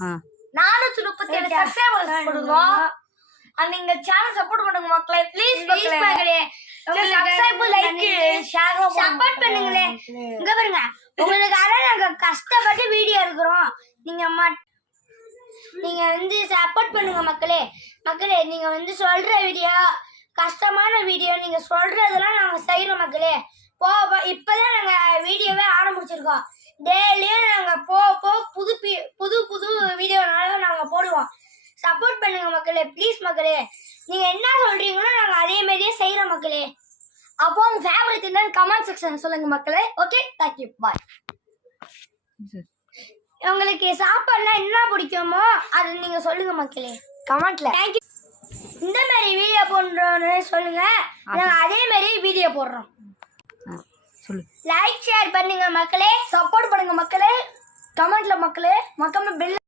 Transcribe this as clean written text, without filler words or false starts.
437 subscribers கொடுங்க. நீங்க channel support பண்ணுங்க மக்களே, ப்ளீஸ் மக்களே. சப்ஸ்கிரைப், லைக், ஷேர் சப்போர்ட் பண்ணுங்களே. இங்க பாருங்க, உங்களுக்காக நாங்க கஷ்டப்பட்டு வீடியோ எடுக்கிறோம். நீங்க வந்து சப்போர்ட் பண்ணுங்க மக்களே. நீங்க வந்து சொல்ற வீடியோ, கஷ்டமான வீடியோ, நீங்க சொல்றதெல்லாம் நாங்க செய்யறோம் மக்களே. இப்பதான் நாங்க வீடியோவே ஆரம்பிச்சிருக்கோம். டெய்லியும் நாங்க புது புது வீடியோனால நாங்க போடுவோம். சப்போர்ட் பண்ணுங்க மக்களே, ப்ளீஸ் மக்களே. நீங்க என்ன சொல்றீங்களோ நாங்க அதே மாதிரியே செய்யறோம் மக்களே. அப்போ உங்க ஃபேவரட் என்னன்னு கமெண்ட் செக்ஷன் சொல்லுங்க மக்களே. ஓகே, தேங்க் யூ, பாய். உங்களுக்கு சாப்பாடுனா என்ன பிடிக்குமோ அது நீங்க சொல்லுங்க மக்களே கமெண்ட்ல. Thank you. இந்த மாதிரி வீடியோ போடுறோம்னு சொல்லுங்க, நாங்க அதே மாதிரி வீடியோ போடுறோம். லைக் ஷேர் பண்ணுங்க மக்களே, சப்போர்ட் பண்ணுங்க மக்களே, கமெண்ட்ல மக்களே, மறக்காம பெல்